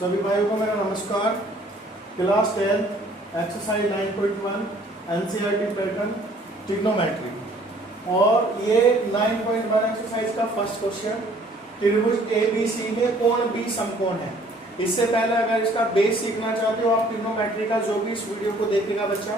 सभी भाइयों को मेरा नमस्कार। Class 10 exercise 9.1 NCERT pattern trigonometry और ये 9.1 एक्सरसाइज का फर्स्ट क्वेश्चन, त्रिभुज एबीसी में कोण बी समकोण है। इससे पहले अगर इसका बेस सीखना चाहते हो आप, ट्रिग्नोमेट्री का जो भी इस वीडियो को देखेगा बच्चा,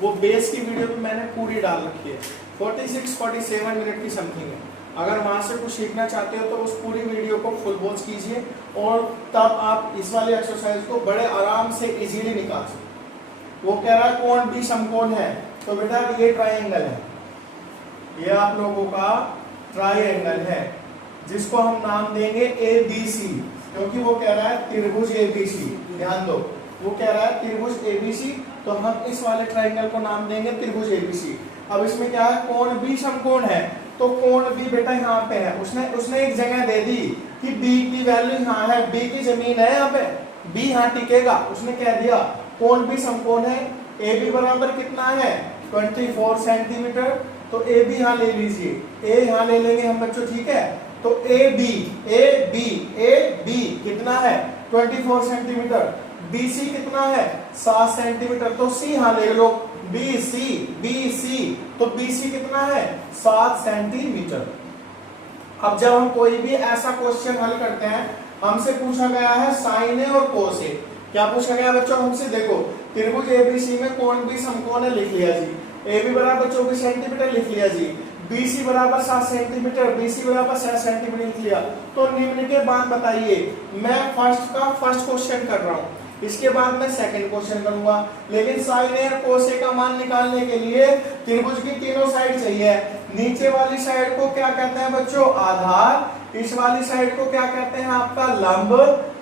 वो बेस की वीडियो तो मैंने पूरी डाल रखी है, 46-47 मिनट की समथिंग है। अगर वहां से कुछ सीखना चाहते हो तो उस पूरी वीडियो को फुल वॉच कीजिए और तब आप इस वाले एक्सरसाइज को बड़े आराम से इजीली निकाल सकते। वो कह रहा है कोण बी समकोण है, तो बेटा ये ट्राइंगल है, ये आप लोगों का ट्राइंगल है जिसको हम नाम देंगे एबीसी, क्योंकि वो कह रहा है त्रिभुज एबीसी। ध्यान दो, वो कह रहा है त्रिभुज एबीसी, तो हम इस वाले ट्राइंगल को नाम देंगे त्रिभुज एबीसी। अब इसमें क्या है, कोण बी समकोण है, तो कोण बी बेटा यहाँ पे है। उसने एक जगह दे दी कि बी की वैल्यू यहाँ है, बी की जमीन है यहाँ पे, बी यहाँ टिकेगा। उसने कह दिया कोण बी समकोण है, ए बी बराबर कितना है 24 सेंटीमीटर, तो ए बी यहाँ ले लीजिए, ए यहाँ ले लेंगे हम बच्चों, ठीक है। तो ए बी कितना है 24 सेंटीमीटर, बी सी कितना है 7 सेंटीमीटर, तो सी यहाँ ले लो, बी सी, तो बी सी कितना है 7 सेंटीमीटर। अब जब हम कोई भी ऐसा क्वेश्चन हल करते हैं, हमसे पूछा गया है साइन ए और कोस ए। क्या पूछा गया बच्चों हमसे, देखो त्रिभुज एबीसी में कोण बी समकोण है, लिख लिया जी। ए बी बराबर 24 सेंटीमीटर लिख लिया जी, बी सी बराबर 7 सेंटीमीटर, बी सी बराबर 7 सेंटीमीटर लिख लिया। तो निम्न के बाद बताइए, मैं फर्स्ट क्वेश्चन कर रहा हूं, इसके बाद मैं सेकंड क्वेश्चन करूंगा। लेकिन साइन ए और कोस ए का मान निकालने के लिए त्रिभुज की तीनों साइड चाहिए। नीचे वाली साइड को क्या कहते हैं बच्चों, आधार, इस वाली साइड को क्या कहते हैं आपका लंब,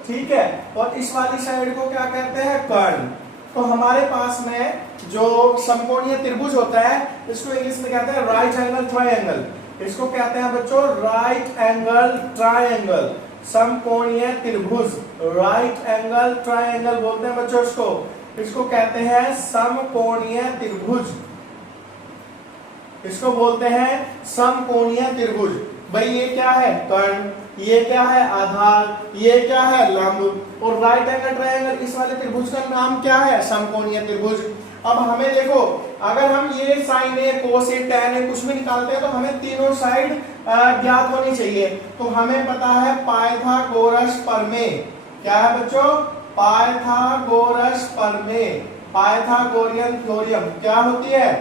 ठीक है, और इस वाली साइड को क्या कहते हैं कर्ण। तो हमारे पास में जो समकोणीय त्रिभुज होता है, इसको इंग्लिश में कहते हैं राइट एंगल ट्रायंगल। इसको कहते हैं बच्चों राइट एंगल ट्रायंगल, समकोणीय त्रिभुज, राइट एंगल ट्रायंगल बोलते हैं बच्चों इसको कहते हैं समकोणीय त्रिभुज, इसको बोलते हैं समकोणीय त्रिभुज। भाई ये क्या है कर्ण, ये क्या है आधार, ये क्या है लंब, और राइट एंगल ट्रायंगल इस वाले त्रिभुज का नाम क्या है, समकोणीय त्रिभुज। अब हमें देखो, अगर हम ये sign A cos A tan A कुछ भी निकालते हैं तो हमें तीनों साइड ज्ञात होनी चाहिए। तो हमें पता है पाइथागोरस प्रमेय, क्या है बच्चों, पाइथागोरस प्रमेय, पाइथागोरियन थ्योरम क्या होती है,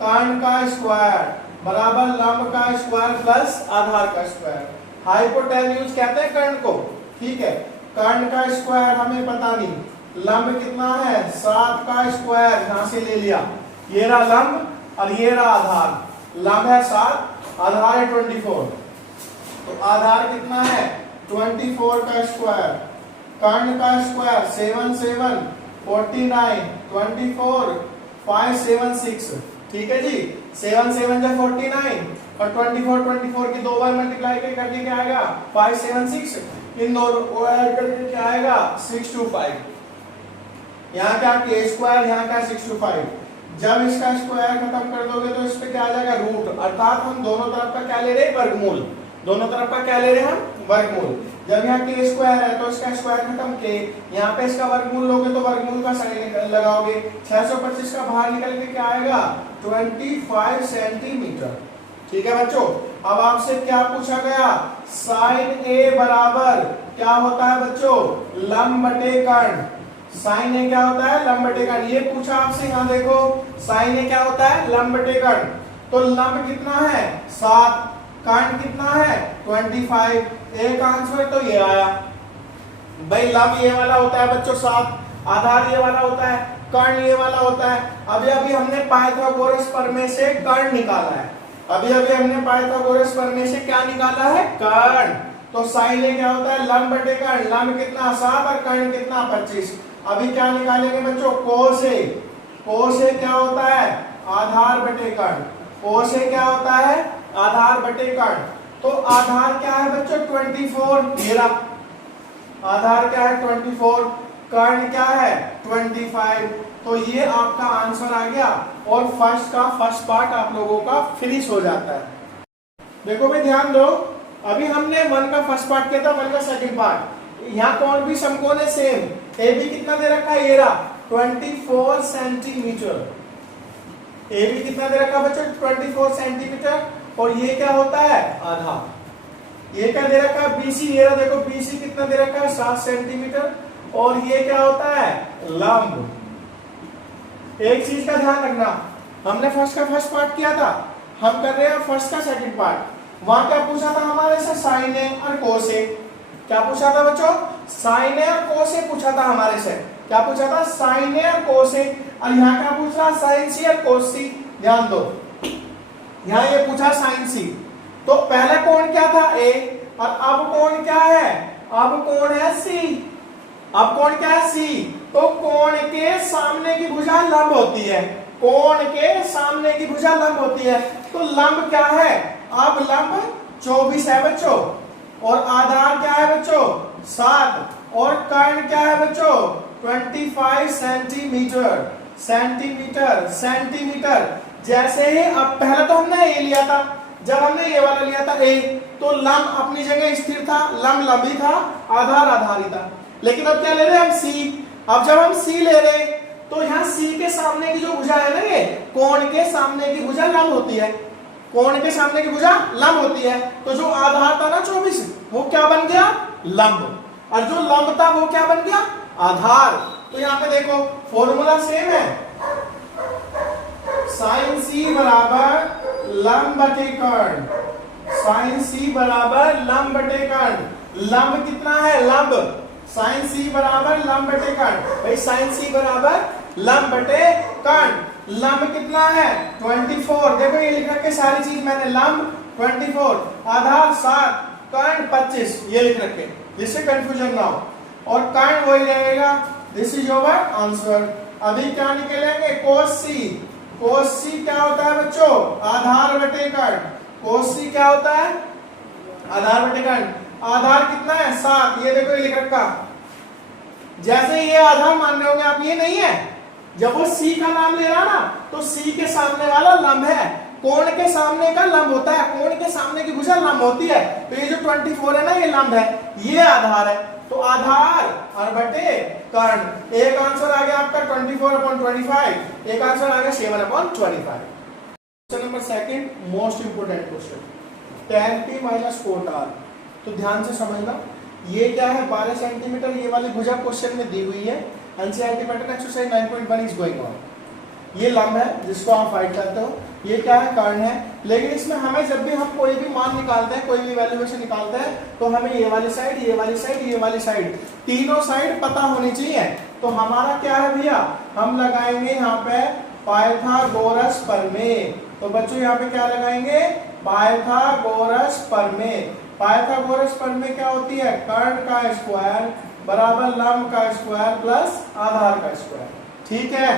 कर्ण का स्क्वायर बराबर लंब का स्क्वायर प्लस आधार का स्क्वायर। हाइपोटेन्यूज कहते हैं कर्ण को, ठीक है। कर्ण का स्क्वायर हमें पता नहीं, लंब कितना है 7 का स्क्वायर, यहां से ले लिया, ये रहा लंब और ये रहा आधार। लंब है 7, आधार है 24, तो आधार कितना है 24 का स्क्वायर, कर्ण का स्क्वायर 7 7 49, 24 5 7 6, ठीक है जी। 7 7 जा 49 और 24 की 2 बार मल्टीप्लाई करके क्या आएगा 5 7 6, इन दोनों ऐड करके क्या आएगा 625। यहाँ क्या के स्क्वायर, यहाँ क्या 625। जब इसका स्क्वायर खत्म कर दोगे तो इस पे क्या आ जाएगा रूट, अर्थात हम दोनों तरफ का क्या ले रहे हैं वर्गमूल, दोनों तरफ का क्या ले रहे हैं हम वर्गमूल। जब यहाँ के स्क्वायर है तो इसका स्क्वायर खत्म के, यहाँ पे इसका वर्गमूल लोगे तो वर्गमूल का साइन लगाओगे, 625 का बाहर निकल के क्या आएगा 25 सेंटीमीटर, ठीक है बच्चों। अब आपसे क्या पूछा गया, साइन ए बराबर क्या होता है बच्चों, लंब बटे कर्ण। साइन ए क्या होता है, लंब बटे कर्ण, ये पूछा आपसे। यहाँ देखो साइन ए क्या होता है, लंब बटे कर्ण। तो लंब कितना है 7, कर्ण कितना है 25, एक आंसर तो ये आया। भाई लंब ये वाला होता है बच्चों 7, आधार ये वाला होता है, कर्ण ये वाला होता है। अभी हमने पाइथागोरस प्रमेय से कर्ण निकाला है, अभी हमने पाइथागोरस प्रमेय से क्या निकाला है कर्ण। तो साइन ए क्या होता है, लंब बटे कर्ण, लंब कितना 7 और कर्ण कितना 25। अभी क्या निकालेंगे बच्चों, कोस ए, कोस ए क्या होता है आधार बटे कर्ण, कोस ए क्या होता है आधार बटे कर्ण। तो आधार क्या है बच्चों 24, मेरा आधार क्या है 24, कर्ण क्या है 25। तो ये आपका आंसर आ गया और फर्स्ट पार्ट आप लोगों का फिनिश हो जाता है। देखो भाई ध्यान दो, अभी हमने 1 का फर्स्ट पार्ट किया था, 1 का सेकंड पार्ट। यहाँ कोण भी समकोण है सेम, ए बी कितना दे रखा है, ये रहा 24 सेंटीमीटर। ए बी कितना दे रखा बच्चों, 24 सेंटीमीटर। और ये क्या होता है, आधार। ये क्या दे रखा है, बीसी, ये रहा देखो बीसी कितना दे रखा है, 7 सेंटीमीटर। और ये क्या होता है, लंब। एक चीज का ध्यान रखना, हमने फर्स्ट का फर्स्ट पार्ट किया था, हम कर रहे हैं फर्स्ट का सेकंड पार्ट। वहां क्या पूछा था हमारे से, साइन ए और कोस ए। क्या पूछा था बच्चों, साइन ए और कोस ए पूछा था हमारे से। क्या पूछा था, साइन ए और कोस ए। और यहाँ क्या पूछ रहा, साइन सी और कोस सी। ध्यान दो, यहाँ ये पूछा साइन सी। तो पहला कोण क्या था, ए, और अब कोण क्या है, अब कोण है सी। अब कोण क्या है, सी। तो कोण के सामने की भुजा लंब होती है, कोण के सामने की भुजा लंब होती है। तो लंब क्या है, अब लंब 24 है बच्चों, और आधार क्या है बच्चों, 7, और कर्ण क्या है बच्चों 25 सेंटीमीटर। Centimetre centimetre. जैसे ही अब पहले तो हमने ए लिया था, जब हमने ये वाला लिया था ए, तो लंब अपनी जगह स्थिर था, लंब लंब ही था, आधार आधार ही था। लेकिन अब क्या ले रहे हैं हम, सी। अब जब हम सी ले रहे तो यहाँ सी के सामने की जो भुजा है ना, ये कोण के सामने की भुजा लंब होती है, कोण के सामने की भुजा लंब होती है। तो जो आधार था ना 24, वो क्या बन गया, लंब। और जो लंब था वो क्या बन गया, आधार। तो यहाँ पे देखो फॉर्मूला सेम है, साइन सी बराबर लंब बटे कर्ण। साइन सी बराबर लंब बटे कर्ण। लंब कितना है, लंब, साइन सी बराबर लंब बटे कर्ण। भाई साइन सी बराबर लंब बटे कर्ण। लंब कितना है 24, देखो ये लिख रखे सारी चीज मैंने, लंब 24, आधार 7, कर्ण 25, ये लिख रखे, जिससे कंफ्यूजन ना हो। और कर्ण वही रहेगा, दिस इज योर आंसर। अभी क्या निकलेंगे, कोस सी। कोस सी क्या होता है बच्चों, आधार बटे कर्ण। कोस सी क्या होता है, आधार बटे कर्ण। आधार कितना है 7, ये देखो ये लिख रखा। जैसे ये आधार मान रहे होंगे आप, ये नहीं है, जब वो सी का नाम ले रहा ना, तो सी के सामने वाला लंब है, कोण के सामने का लंब होता है, कोण के सामने की भुजा लंब होती है। तो ये जो 24 है ना, ये लंब है, ये आधार है। तो आधार और बटे कर्ण। एक आंसर आ गया आपका 24/25, एक आंसर आ गया 7/25। Question number second, most important question, tan p minus cot r। तो ध्यान से समझना, ये क्या है 12 सेंटीमीटर, ये वाली भुजा क्वेश्चन में दी हुई है। NCERT pattern exercise 9.1 is going on. ये लंब है जिसको आप फाइंड करते हो, ये क्या है, कर्ण है। लेकिन इसमें हमें जब भी हम कोई भी मान निकालते हैं, कोई भी वैल्यूएशन निकालते हैं, तो हमें ये वाली साइड, ये वाली साइड, ये वाली साइड, तीनों साइड पता होनी चाहिए। तो हमारा क्या है भैया, हम लगाएंगे यहाँ पे पाइथागोरस प्रमेय। तो बच्चों यहाँ पे क्या लगाएंगे, पाइथागोरस प्रमेय। पाइथागोरस प्रमेय क्या होती है, कर्ण का स्क्वायर बराबर लंब का स्क्वायर प्लस आधार का स्क्वायर। ठीक है,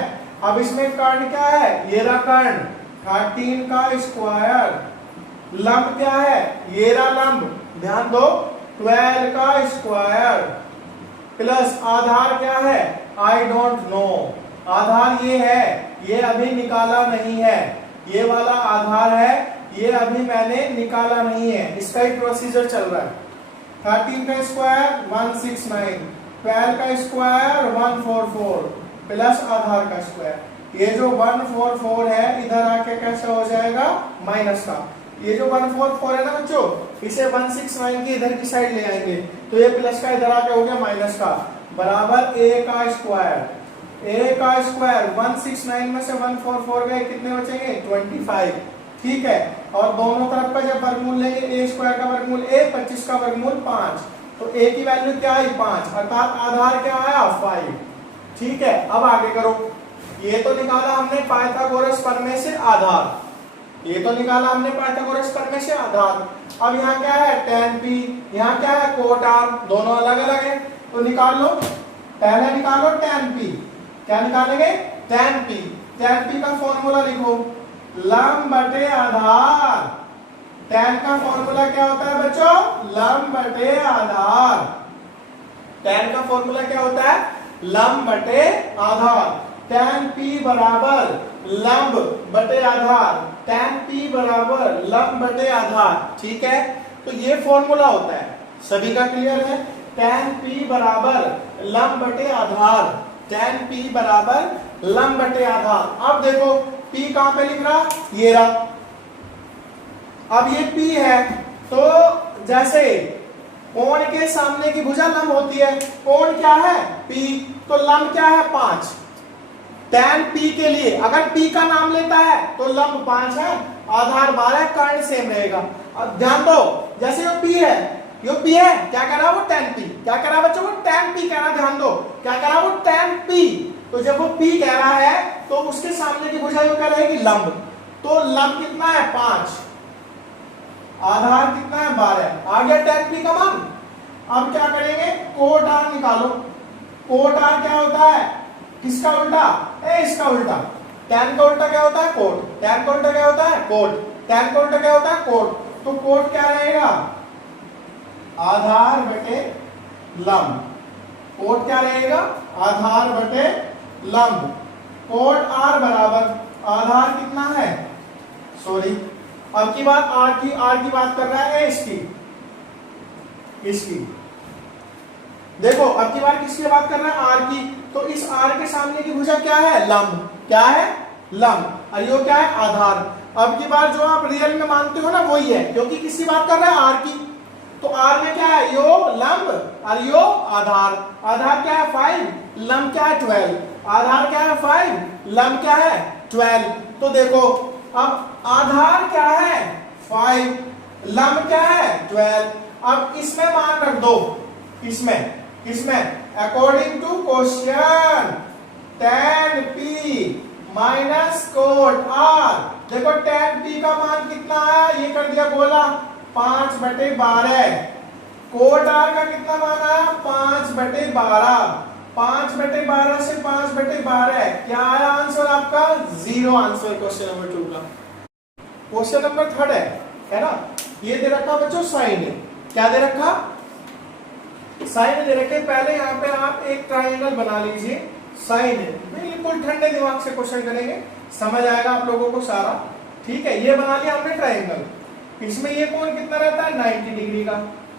अब इसमें कर्ण क्या है, ये रहा कर्ण 13 का स्क्वायर, लंब क्या है, ये रहा लंब, ध्यान दो 12 का स्क्वायर, प्लस आधार क्या है, आई डोंट नो। आधार ये है, ये अभी निकाला नहीं है, ये वाला आधार है, ये अभी मैंने निकाला नहीं है, इसका ही प्रोसीजर चल रहा है। 13 का स्क्वायर 169, 12 का स्क्वायर 144, प्लस आधार का स्क्वायर। ये जो 144 है इधर आके कैसे हो जाएगा, माइनस का। ये जो 144 है ना बच्चों, इसे 169 की इधर की साइड ले आएंगे, तो ये प्लस का इधर आके हो गया माइनस का, बराबर a का स्क्वायर। a का स्क्वायर 169 में से 144 गए, कितने बचेंगे 25। ठीक है, और दोनों तरफ का जब वर्गमूल लेंगे, a स्क्वायर का वर्गमूल a, 25 का वर्गमूल 5, तो a की वैल्यू क्या आई 5, अर्थात आधार क्या आया 5। ठीक है, अब आगे करो, ये तो निकाला हमने पाइथागोरस प्रमेय से आधार, ये तो निकाला हमने पाइथागोरस प्रमेय से आधार। अब यहाँ क्या है tan p, यहाँ क्या है कोट r, दोनों अलग अलग है, तो निकाल लो। पहले निकालो tan p, क्या निकालेंगे tan p। tan p का फॉर्मूला लिखो, लंब बटे आधार। tan का फॉर्मूला क्या होता है बच्चों, लंब बटे आधार। tan का फॉर्मूला क्या होता है, लंब बटे आधार। tan p बराबर लंब बटे आधार, tan p बराबर लंब बटे आधार। ठीक है, तो ये फॉर्मूला होता है, सभी का क्लियर है। tan p बराबर लंब बटे आधार, tan p बराबर लंब बटे आधार। अब देखो p कहां पे लिख रहा, ये रहा। अब ये p है, तो जैसे कोण के सामने की भुजा लंब होती है, कोण क्या है p, तो लंब क्या है 5। tan p के लिए अगर p का नाम लेता है तो लंब 5 है, आधार 12, कर्ण सेम रहेगा। अब ध्यान दो, जैसे यो p है, यो p है, क्या कह रहा वो tan p, क्या कह रहा बच्चों, वो tan p कह रहा। ध्यान दो क्या कह रहा वो tan p। तो जब वो p कह रहा है तो उसके सामने की भुजा यो क्या रहेगी लंब, तो लंब कितना है 5, आधार कितना है 12, आ गया tan p का मान। अब क्या करेंगे, कोट r निकालो। कोट r क्या होता है, किसका उल्टा, इसका उल्टा। tan का उल्टा क्या होता है कोट, tan का उल्टा क्या होता है कोट, tan का उल्टा क्या होता है कोट। तो कोट क्या रहेगा, आधार बटे लंब। कोट क्या रहेगा, आधार बटे लंब। कोट r बराबर आधार कितना है, सॉरी अब की बात r की बात कर रहा है, इसकी देखो अब की बार किसकी बात कर रहा है, r की। तो इस r के सामने की भुजा क्या है लंब, क्या है लंब, और यो क्या है आधार। अब की बार जो आप रियल में मानते हो ना वही है, क्योंकि किसकी बात कर रहा है r की। तो r में क्या है, यो लंब और यो आधार। आधार क्या है 5, लंब क्या है 12, आधार क्या है 5, लंब क्या है 12। तो देखो अब आधार क्या है 5, लंब क्या है 12। अब इसमें मान रख दो, इसमें according to question tan p minus cot r। देखो tan p का मान कितना है, ये कर दिया गोला 5/12। कोट r का कितना मान आया 5/12। 5/12 से 5/12 क्या आया आंसर आपका, 0 आंसर क्वेश्चन नंबर 2 का। क्वेश्चन नंबर 3 है ना, ये दे रखा बच्चों साइन, क्या दे रखा, साइन दे रखे। पहले यहाँ पे आप एक ट्रायंगल बना लीजिए, साइन बिल्कुल ठंडे दिमाग से क्वेश्चन करेंगे, समझ आएगा आप लोगों को सारा। ठीक है, ये बना लिया हमने ट्रायंगल, इसमें ये कोण कितना रहता है 90 डिग्री का।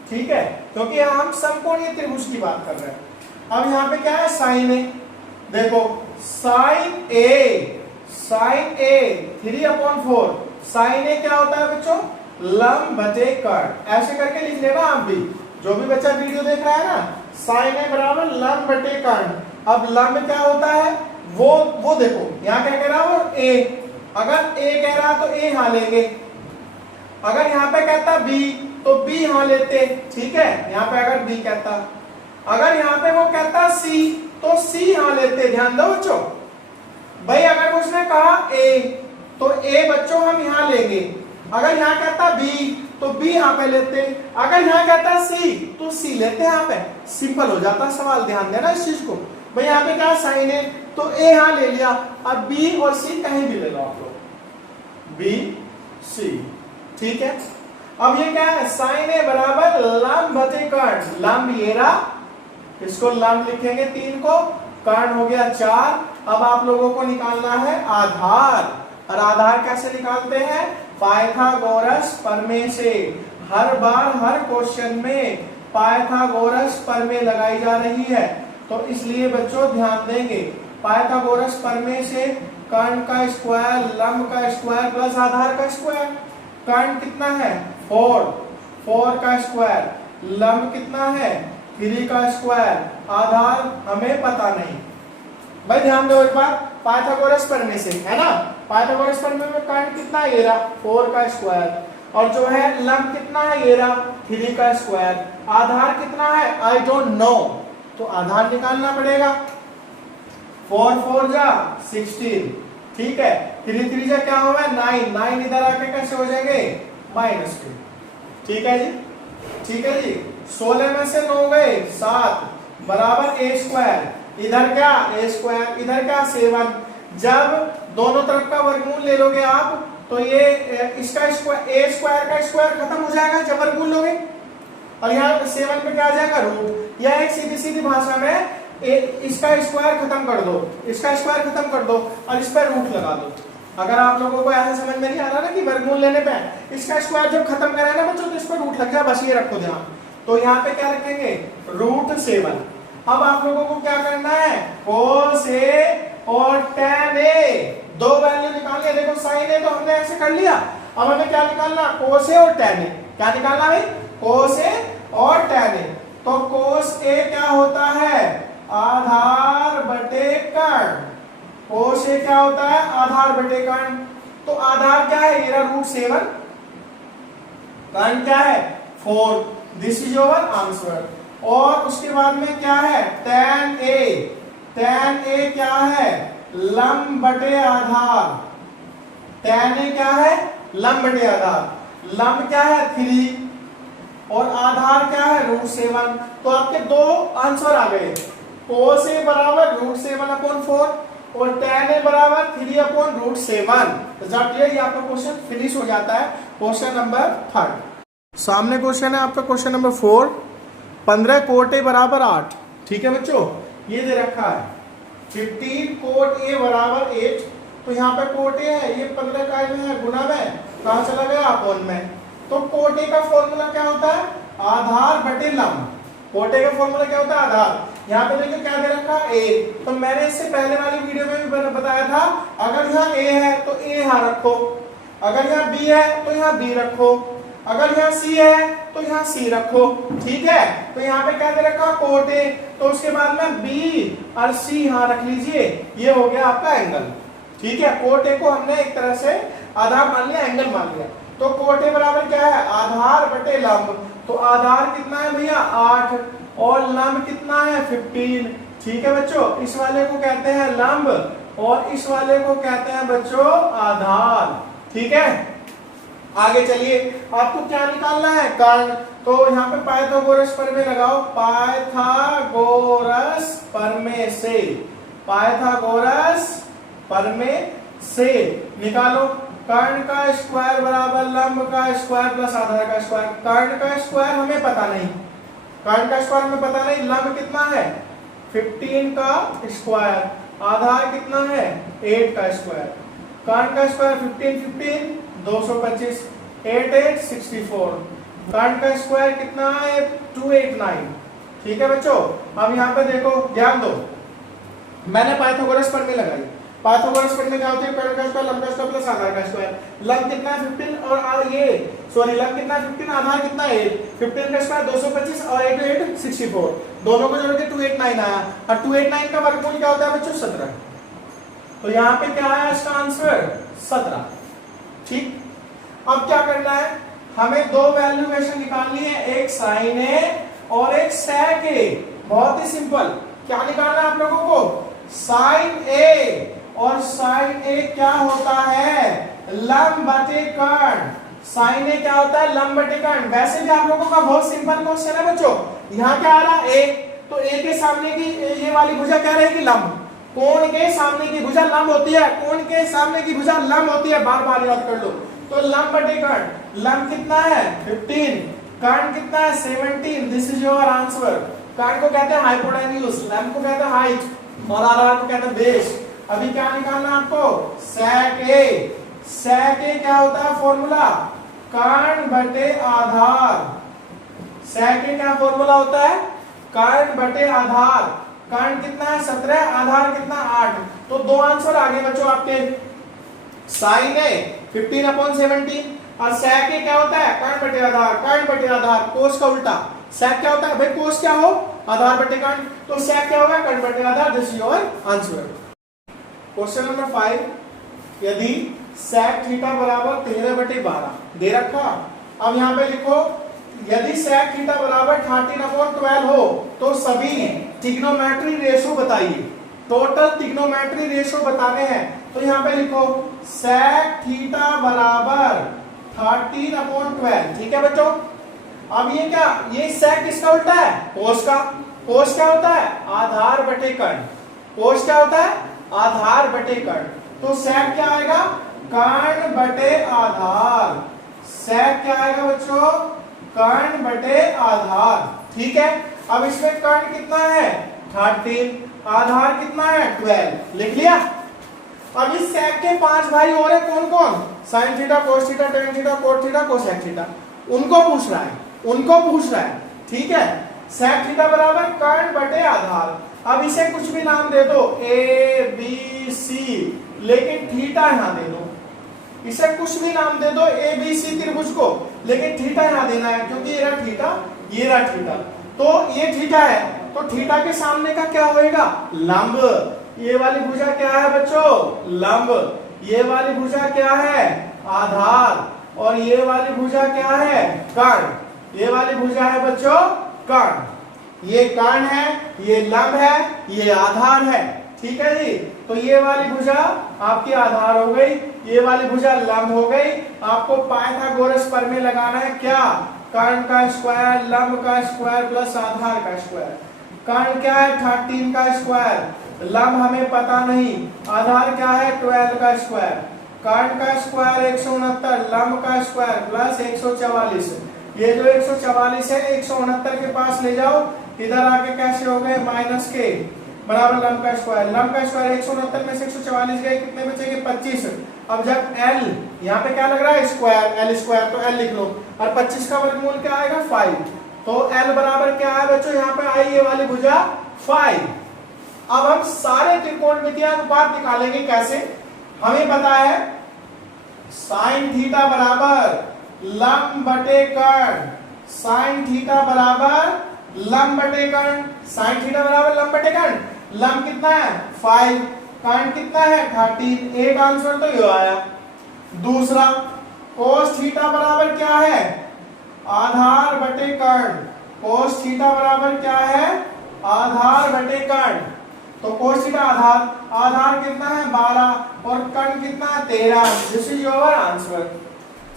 ठीक है, क्योंकि यहाँ हम समकोणीय त्रिभुज की बात कर रहे हैं। अब यहाँ पे क्या है साइन ए, देखो साइन ए 3/4। साइन ए क्या होता है बच्चों, लंब बटे कर्ण। ऐसे करके लिख लेना आप भी, जो भी बच्चा वीडियो देख रहा है ना, साइन ए बराबर लंब बटे कर्ण। अब लंब क्या होता है, वो देखो यहाँ क्या कह रहा है वो ए, अगर ए कह रहा तो ए यहाँ लेंगे, अगर यहाँ पे कहता बी तो बी यहाँ लेते। ठीक है, यहाँ पे अगर बी कहता, अगर यहाँ पे वो कहता सी तो सी यहाँ लेते। ध्यान दो बच्चों, भाई अगर उसने कहा ए तो ए बच्चों हम यहाँ लेंगे, अगर यहाँ कहता बी तो बी यहाँ पे लेते, अगर यहाँ कहता सी तो सी लेते यहाँ पे। सिंपल हो जाता सवाल, ध्यान देना इस चीज को। भाई यहाँ पे क्या साइन है तो ए यहाँ ले लिया, अब बी और सी कहीं भी ले लो आप लोग, बी सी। ठीक है, अब ये क्या है साइन ए बराबर लंब बटे कर्ण। लंब ये रहा, इसको लंब लिखेंगे 3 को, कर्ण हो गया 4। अब आप लोगों को निकालना है आधार, और आधार कैसे निकालते हैं, पाइथागोरस प्रमेय से। हर बार हर क्वेश्चन में पाइथागोरस प्रमेय लगाई जा रही है, तो इसलिए बच्चों ध्यान देंगे। पाइथागोरस प्रमेय से कर्ण का स्क्वायर, लंब का स्क्वायर प्लस आधार का स्क्वायर। कर्ण कितना है 4 का स्क्वायर, लंब कितना है 3 का स्क्वायर, आधार हमें पता नहीं। भाई ध्यान दो एक बार, पाइथागोरस प्रमेय से है ना, पाइथागोरस प्रमेय में कर्ण कितना है ये रहा 4 का स्क्वायर, और जो है लंब कितना है ये रहा 3 का स्क्वायर, आधार कितना है आई डोंट नो, तो आधार निकालना पड़ेगा। 4 4 जा 16। ठीक है, 3 3 जा क्या होगा 9, 9 इधर आके कैसे हो जाएंगे -2। ठीक है जी, ठीक है जी। 16 में से 9 गए 7 बराबर a स्क्वायर, इधर क्या a स्क्वायर, इधर क्या 7। जब दोनों तरफ का वर्गमूल ले लोगे आप तो ये इसका स्क्वायर, a स्क्वायर का स्क्वायर खत्म हो जाएगा जब वर्गमूल लोगे, और यहाँ 7 पे क्या आ जाएगा रूट। या एक सीधी सीधी भाषा में इसका स्क्वायर खत्म कर दो, इसका स्क्वायर खत्म कर दो और इस पर रूट लगा दो। अगर आप लोगों को ऐसा समझ में नहीं आ रहा ना कि वर्गमूल लेने पे इसका स्क्वायर जब खत्म करें ना बच्चों तो इस पर रूट लग जाए, बस ये रखो ध्यान। तो यहाँ पे क्या रखेंगे √7। अब आप लोगों को क्या करना है cos A और tan A दो वैल्यू निकालनी है। देखो sin A तो हमने ऐसे कर लिया, अब हमें क्या निकालना cos A और tan A। क्या निकालना भाई cos A और tan A। तो cos A क्या होता है आधार बटे कर्ण। cos A क्या होता है आधार बटे कर्ण। तो आधार क्या है ये रहा √7, कर्ण क्या है 4। This is your answer. और उसके बाद में क्या है tan A। tan A क्या है लंब बटे आधार। tan A क्या है लंब बटे आधार। लंब क्या है 3 और आधार क्या है √7। तो आपके दो आंसर आ गए, cos A बराबर √7/4 और tan A बराबर 3/√7। ये आपका क्वेश्चन फिनिश हो जाता है। क्वेश्चन नंबर 3 सामने क्वेश्चन है आपका क्वेश्चन नंबर 4। 15 कोट A बराबर 8। ठीक है बच्चों, ये दे रखा है 15 कोट A बराबर 8। तो यहाँ पे कोट A है, ये 15 का में है गुना में, कहाँ चला गया अपॉन में। तो कोट A का फॉर्मूला क्या होता है आधार बटे लंब। कोट A का फॉर्मूला क्या होता है आधार। यहाँ पे देखो क्या दे रखा A। तो मैंने इससे पहले वाली वीडियो में भी बताया था, अगर यहाँ A है तो A यहाँ रखो, अगर यहाँ B है तो यहाँ B रखो, अगर यहाँ C है तो यहाँ C रखो। ठीक है, तो यहाँ पे क्या दे रखा कोट A, तो उसके बाद में B और C यहाँ रख लीजिए, ये हो गया आपका एंगल। ठीक है, कोट A को हमने एक तरह से आधार मान लिया, एंगल मान लिया। तो कोट A बराबर क्या है आधार बटे लंब। तो आधार कितना है भैया 8 और लंब कितना है 15। ठीक है बच्चों, इस वाले को कहते हैं लंब और इस वाले को कहते हैं बच्चों आधार। ठीक है, आगे चलिए, आपको क्या निकालना है कर्ण। तो यहाँ पे पाइथागोरस प्रमेय लगाओ, पाइथागोरस प्रमेय से, पाइथागोरस प्रमेय से निकालो कर्ण का स्क्वायर बराबर लंब का स्क्वायर प्लस आधार का स्क्वायर। कर्ण का स्क्वायर हमें पता नहीं, कर्ण का स्क्वायर हमें पता नहीं। लंब कितना है 15 का स्क्वायर, आधार कितना है 8 का स्क्वायर। कर्ण का स्क्वायर 15 225, 8 8 64। कर्ण का स्क्वायर कितना है 289। ठीक है बच्चों, अब यहाँ पे देखो ध्यान दो, मैंने पाइथागोरस प्रमेय लगाई। पाइथागोरस प्रमेय क्या होती है कर्ण का स्क्वायर लंब का स्क्वायर प्लस आधार का स्क्वायर। लंब कितना है 15 और ये सॉरी लंब कितना है 15, आधार कितना है 8। 15 का स्क्वायर 225 और 8 8 64, दोनों को जोड़ के 289 आया। और 289 का वर्गमूल क्या होता है बच्चों 17। तो यहाँ पे क्या आया इसका आंसर 17। ठीक, अब क्या करना है हमें दो वैल्यूएशन निकालनी है, एक साइन ए और एक सेक ए। बहुत ही सिंपल, क्या निकालना है आप लोगों को साइन ए, और साइन ए क्या होता है लंब बटे कर्ण। साइन ए क्या होता है लंब बटे कर्ण। वैसे भी आप लोगों का बहुत सिंपल क्वेश्चन है बच्चों। यहाँ क्या आ रहा है ए, तो ए के सामने की ये वाली भुजा क्या रहेगी लंब। कोण के सामने की भुजा लंब होती है, कोण के सामने की भुजा लंब होती है, बार बार याद कर लो। तो लंब बटे कर्ण, लंब कितना है 15, कर्ण कितना है 17। This is your answer. कर्ण को कहते हैं हाइपोटेन्यूज, लंब को कहते हैं हाइट और आधार को कहते हैं बेस। अभी क्या निकालना है आपको सेक ए। सेक ए क्या होता है फॉर्मूला कर्ण बटे आधार। सेक ए क्या फॉर्मूला होता है कर्ण बटे आधार। कर्ण कितना है 17, आधार कितना 8। तो दो आंसर आ गए बच्चों आपके, साइन ए 15/17 और सेक ए क्या होता है कर्ण बटे आधार। कर्ण बटे आधार कोस का उल्टा, सेक क्या होता है भाई कोस क्या हो आधार बटे कर्ण, तो सेक क्या होगा कर्ण बटे आधार। This is your answer. Question number 5, यदि सेक थीटा बराबर 13/12 दे रखा। अब यहाँ पे लिखो यदि सेक थीटा बराबर 13/12 हो तो सभी ट्रिग्नोमेट्री रेशो बताइए। टोटल ट्रिग्नोमेट्री रेशो बताने हैं, तो यहाँ पे लिखो सेक थीटा बराबर 13/12। ठीक है बच्चों, अब ये क्या, ये सेक किसका उल्टा है कोस का। कोस क्या होता है आधार बटे कर्ण। कोस क्या होता है आधार बटे कर्ण। तो सेक क्या आएगा कर्ण बटे आधार। सेक क्या आएगा बच्चों कर्ण बटे आधार। ठीक है, अब इसमें कर्ण कितना है 13, आधार कितना है 12, लिख लिया। अब इस सेक के 5 भाई और है कौन कौन, sine theta cos theta tan theta cot theta cosec theta. उनको पूछ रहा है, उनको पूछ रहा है। ठीक है, sec थीटा बराबर कर्ण बटे आधार। अब इसे कुछ भी नाम दे दो, ए बी सी, लेकिन थीटा यहां दे दो। इसे कुछ भी नाम दे दो ए बी सी त्रिभुज को, लेकिन थीटा यहां देना है, क्योंकि ये रहा थीटा, ये रहा थीटा। तो ये थीटा है, तो थीटा के सामने का क्या होएगा? लंब। ये वाली भुजा क्या है बच्चों? लंब। ये वाली भुजा क्या है? आधार। और ये वाली भुजा क्या है? कर्ण। ये वाली भुजा है बच्चों कर्ण। ये कर्ण है, ये लंब है, ये आधार है। ठीक है जी। तो ये वाली भुजा आपकी आधार हो गई, ये वाली भुजा लंब हो गई। आपको पाइथागोरस प्रमेय लगाना है, क्या? कर्ण का स्क्वायर, लंब का स्क्वायर प्लस आधार का स्क्वायर। कर्ण क्या है? 13 का स्क्वायर, लंब हमें पता नहीं, आधार क्या है? 12 का स्क्वायर। कर्ण का स्क्वायर 169, लंब का स्क्वायर प्लस 144। ये जो 144 है 169 के पास ले जाओ, इधर आके कैसे हो गए? माइनस के बराबर लंब का स्क्वायर। लंब का स्क्वायर 169 में से 144 गए, कितने बचेंगे? 25। अब जब l यहाँ पे क्या लग रहा है? स्क्वायर, l स्क्वायर, तो l लिख लो। और 25 का वर्गमूल क्या आएगा? 5। तो l बराबर क्या है बच्चों? यहाँ पे आई ये वाली भुजा 5। अब हम सारे त्रिकोणमितीय अनुपात निकालेंगे। कैसे? हमें पता है साइन थीटा बराबर लंब बटे कर्ण। साइन थीटा बराबर लंब बटे कर्ण। साइन थीटा बराबर लंब बटे कर्ण। लंब कितना है? 5। कर्ण कितना है? 13। एक आंसर तो ये आया। दूसरा, कोस थीटा बराबर क्या है? आधार बटे कर्ण। कोस थीटा बराबर क्या है? आधार बटे कर्ण। तो कोस थीटा आधार, आधार कितना है? 12 और कर्ण कितना है? 13। This is your answer.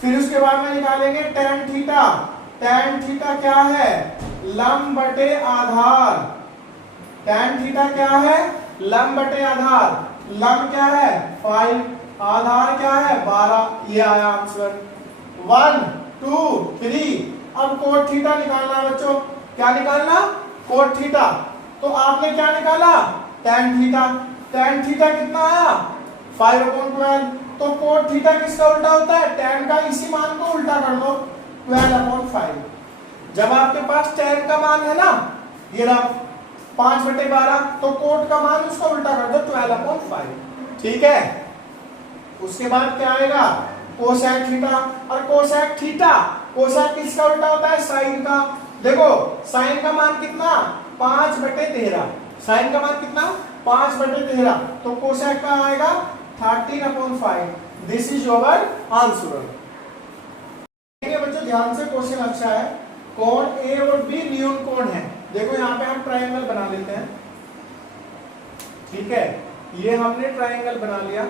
फिर उसके बाद में निकालेंगे tan थीटा। tan थीटा क्या है? लंब बटे आधार। tan थीटा क्या है? लंब बटे आधार। लंब क्या है? 5, आधार क्या है? 12। ये आया आंसर 1 2 3। अब कोट थीटा निकालना है बच्चों। क्या निकालना? Cot theta. तो आपने क्या निकाला? tan theta. tan थीटा कितना आया? 5/12। तो कोट थीटा किसका उल्टा होता है? tan का इसी मान को उल्टा कर दो, 12/5। जब आपके पास tan का मान है ना, ये रहा 5/12, तो कोट का मान उसका उल्टा कर दो, 12/5। ठीक है। उसके बाद क्या आएगा? Cosec theta. और कोसेक थीटा, कोसेक किसका उल्टा होता है? साइन का। देखो साइन का मान कितना? 5/13। साइन का मान कितना? 5/13। तो कोसेक का आएगा 13/5। This is your answer. बच्चों ध्यान से क्वेश्चन अच्छा है। कोण ए और बी न्यून कोण है। देखो यहाँ पे हम ट्रायंगल बना लेते हैं। ठीक है, ये हमने ट्रायंगल बना लिया।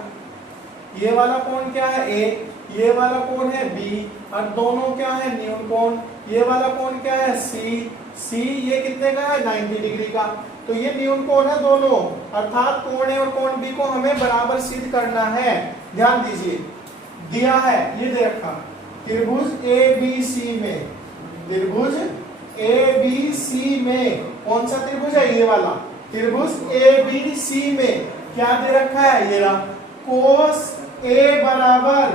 ये वाला कोण क्या है? ए, ये वाला कोण है बी, और दोनों क्या है? न्यून कोण। ये वाला कोण क्या है? सी। सी ये कितने का है? 90 डिग्री का। तो ये न्यून कोण है दोनों, अर्थात कोण ए और कोण बी को हमें बराबर सिद्ध करना है। ध्यान दीजिए, दिया है, ये दे रखा त्रिभुज ए बी सी में, त्रिभुज ए बी सी में कौन सा त्रिभुज है? ये वाला त्रिभुज ए बी सी में क्या दे रखा है? ये रहा कोस ए बराबर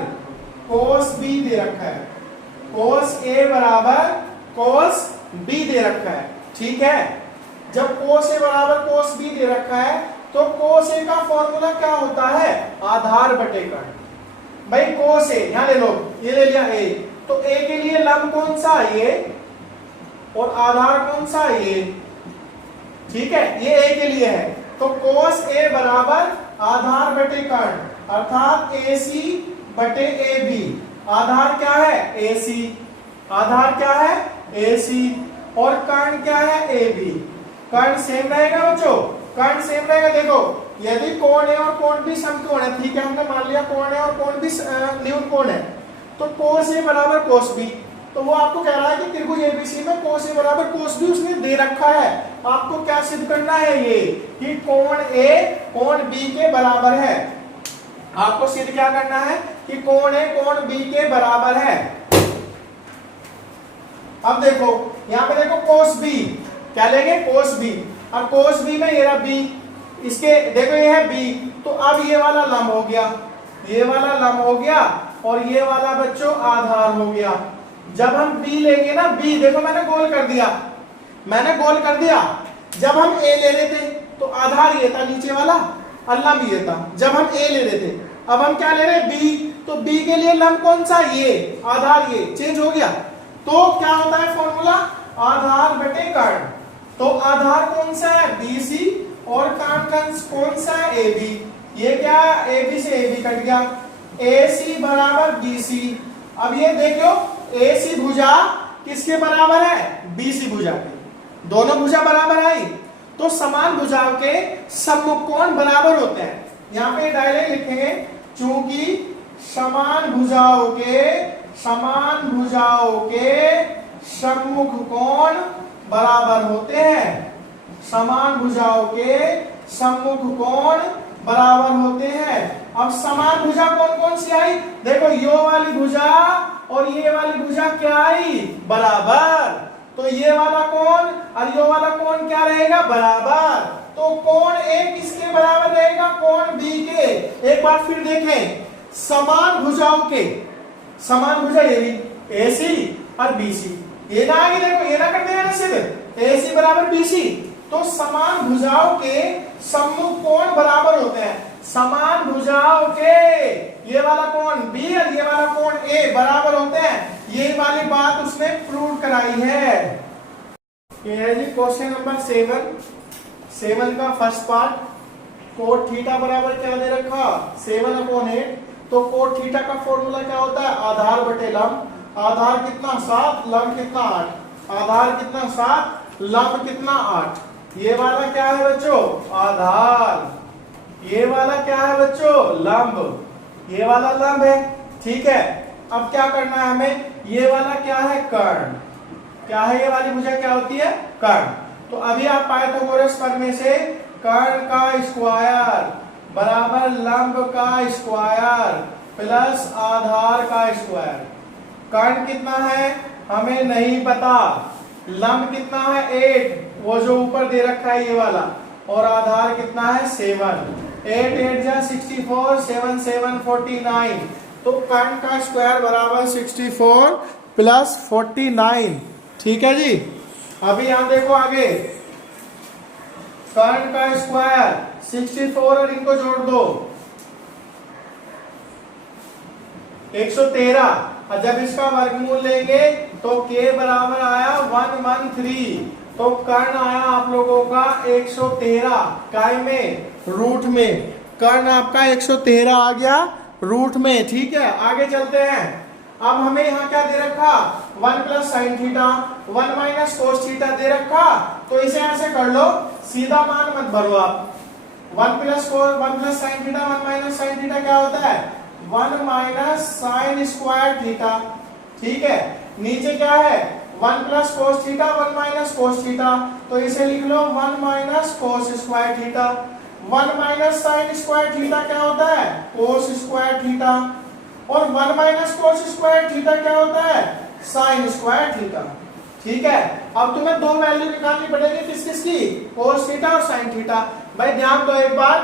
कोस बी दे रखा है। कोस ए बराबर कोस बी दे रखा है। ठीक है। जब कोस ए बराबर कोस बी दे रखा है, तो कोस ए का फॉर्मूला क्या होता है? आधार बटे कर्ण। भाई कोस ए यहां ले लो, ये ले लिया ए, तो ए के लिए लंब कौन सा? ये, और आधार कौन सा? ये। ठीक है, ये ए के लिए है। तो कोस ए बराबर आधार बटे कर्ण, अर्थात ए सी बटे ए बी। आधार क्या है? ए सी। आधार क्या है? ए सी। और कर्ण क्या है? A B. कर्ण सेम रहेगा बच्चों, कर्ण सेम रहेगा। देखो यदि कोण ए और कोण बी समकोण है, ठीक है, हमने मान लिया कोण ए और कोण बी न्यून कोण है, तो कोस ए बराबर कोस बी। तो वो आपको कह रहा है कि त्रिभुज एबीसी में कोस ए बराबर कोस बी उसने दे रखा है। आपको क्या सिद्ध करना है? ये कि कोण ए कोण बी के बराबर है। आपको सिद्ध क्या करना है? कि कोण ए कोण बी के बराबर है। अब देखो यहाँ पे देखो कोस बी, क्या लेंगे? Cos B. और कोस बी में ये रहा बी, इसके देखो ये है बी, तो अब ये वाला लंब हो गया, ये वाला लंब हो गया, और ये वाला बच्चों आधार हो गया। जब हम बी लेंगे ना, बी देखो मैंने गोल कर दिया, मैंने गोल कर दिया। जब हम ए ले रहे थे तो आधार ये था नीचे वाला और लंब ये था। जब हम ए ले रहे थे, अब हम क्या ले रहे हैं बी, तो बी के लिए लंब कौन सा, ये आधार, ये चेंज हो गया। तो क्या होता है फॉर्मूला, आधार बटे कर्ण। तो आधार कौन सा है, बीसी, और कर्ण कौन सा है, एबी। ये क्या है, एबी से एबी कट गया, एसी बराबर बीसी। अब ये देखो एसी भुजा किसके बराबर है, बीसी भुजा के। दोनों भुजा बराबर आई तो समान भुजाओं के समकोण बराबर होते हैं। यहाँ पे डायरेक्ट लिखेंगे, चूंकि समान भुजाओं के सम्मुख कोण बराबर होते हैं। समान भुजाओं के सम्मुख कोण बराबर होते हैं। अब समान भुजा कौन कौन सी आई, देखो यो वाली भुजा और ये वाली भुजा क्या आई, बराबर। तो ये वाला कोण और ये वाला कोण क्या रहेगा, बराबर। तो कोण ए किसके बराबर रहेगा, कोण बी के। एक बार फिर देखें, समान भुजाओं के, समान भुजा ये भी एसी और बीसी, ये ना आगे देखो, ये ना कर देगा ना सीधे, एसी बराबर बीसी। तो समान भुजाओं के सम्मुख कोण बराबर होते हैं। समान भुजाओं के ये वाला कोण बी और ये वाला कोण ए बराबर होते हैं। ये वाली बात उसने प्रूव कराई है। ये है जी क्वेश्चन नंबर 7 का फर्स्ट पार्ट। कोट थीटा बराबर क्या दे रखा, 7/8। तो कोट थीटा का फॉर्मूला क्या होता है, आधार बटे लंब। आधार कितना 7, लंब कितना 8। आधार कितना 7, लंब कितना 8। ये वाला क्या है बच्चों, आधार। ये वाला क्या है बच्चों, लंब। ये वाला लंब है, ठीक है। अब क्या करना है हमें, ये वाला क्या है, कर्ण। क्या है ये वाली भुजा, क्या होती है, कर्ण। तो अभी आप पाइथागोरस प्रमेय से कर्ण का स्क्वायर बराबर लंब का स्क्वायर प्लस आधार का स्क्वायर। कर्ण कितना है हमें नहीं पता, लंब कितना है 8, वो जो ऊपर दे रखा है ये वाला, और आधार कितना है 7। 8 8 जा 64, 7 7 49। तो कर्ण का स्क्वायर बराबर 64 प्लस 49, ठीक है जी। अभी यहां देखो आगे, कर्ण का स्क्वायर 64 और इनको जोड़ दो 113। और जब इसका वर्गमूल लेंगे तो k बराबर आया 113। तो कर्ण आया आप लोगों का 113 काय में, रूट में। कर्ण आपका 113 आ गया रूट में, ठीक है। आगे चलते हैं। अब हमें यहाँ क्या दे रखा, 1 plus sine theta 1 minus cos theta दे रखा। तो इसे ऐसे कर लो, सीधा मान मत भरो आप। 1 plus sine theta 1 minus sine theta क्या होता है, 1 माइनस साइन स्क्वायर थीटा, ठीक है। नीचे क्या है, 1 plus cos theta 1 minus cos theta. तो इसे लिख लो 1 minus cos square theta. 1 minus sine square theta क्या होता है, कोस स्क्वायर थीटा। और 1 माइनस कोस स्क्वायर थीटा क्या होता है, साइन स्क्वायर थीटा, ठीक है। अब तुम्हें दो वैल्यू निकालनी पड़ेगी, किस किस की, कोस थीटा और साइन थीटा। भाई ध्यान दो एक बार,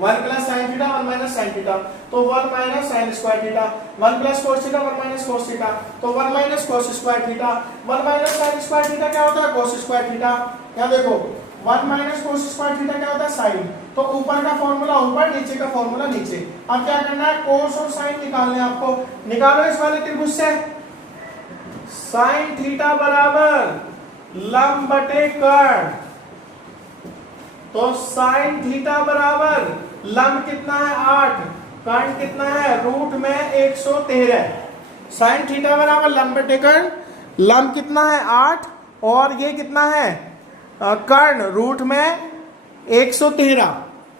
1 plus sine theta 1 minus sine theta, तो 1 minus sine square theta. 1 plus cos theta 1 minus cos theta, तो 1 minus cos square theta. 1 minus sine square theta क्या होता है, कोस स्क्वायर थीटा। यहाँ देखो 1 माइनस कोस स्क्वायर थीटा क्या होता है, साइन। तो ऊपर का फॉर्मूला ऊपर, नीचे का फॉर्मूला नीचे। अब क्या करना है, कोस और साइन निकालने हैं आपको। निकालो इस वाले त्रिभुज से, साइन थीटा बराबर लंब बटे कर्ण। तो साइन थीटा बराबर लंब कितना है 8, कर्ण कितना है रूट में 113। साइन थीटा बराबर लंब बटे कर्ण, लंब कितना है 8 और ये कितना है कर्ण रूट में 113।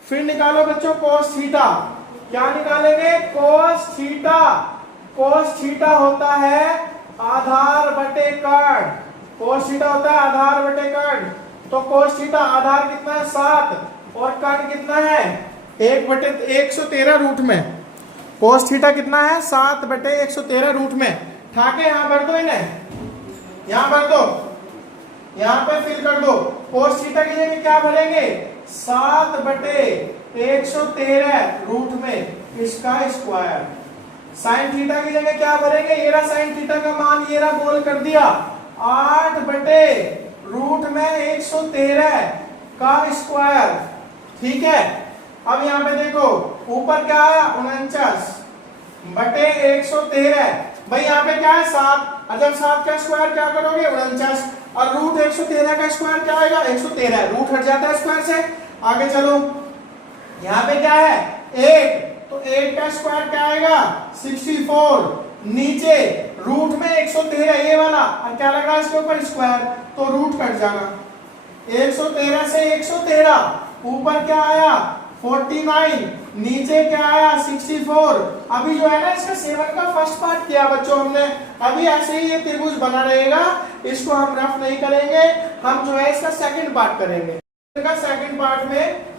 फिर निकालो बच्चों कोस थीटा। क्या निकालेंगे, कोस थीटा। कोस थीटा होता है आधार बटे कर्ण। कोस थीटा होता है आधार बटे कर्ण। तो कोस थीटा आधार कितना है 7 और कर्ण कितना है 1/113 रूट में। कोस थीटा कितना है 7/113 रूट में। ठाके यहां भर दो, इन्हें यहां भर दो, यहां पे फिल कर दो। कोस थीटा की जगह क्या भरेंगे, 7/113 रूट में इसका स्क्वायर। साइन थीटा की जगह क्या भरेंगे, ये रहा साइन थीटा का मान, ये रहा गोल कर दिया 8/√2 रूट में 113 का स्क्वायर, ठीक है। अब यहाँ पे देखो ऊपर क्या आया 49 बटे 113, भाई यहाँ पे क्या है 7, और जब 7 का स्क्वायर क्या करोगे 49, और रूट 113 का स्क्वायर क्या आएगा 113, रूट हट जाता है स्क्वायर से। आगे चलो यहाँ पे क्या है 8, तो 8 का स्क्वायर क्या आएगा 64, नीचे रूट में 113 ये वाला, और क्या लग रहा है इसके ऊपर स्क्वायर, तो रूट कट जाएगा 113 से 113, ऊपर क्या आया 49, नीचे क्या आया 64। अभी जो है ना इसका 7 का फर्स्ट पार्ट किया बच्चों हमने, अभी ऐसे ही ये त्रिभुज बना रहेगा, इसको हम रफ नहीं करेंगे, हम जो है इसका सेकंड पार्ट करेंगे। इसका सेकंड पार्ट में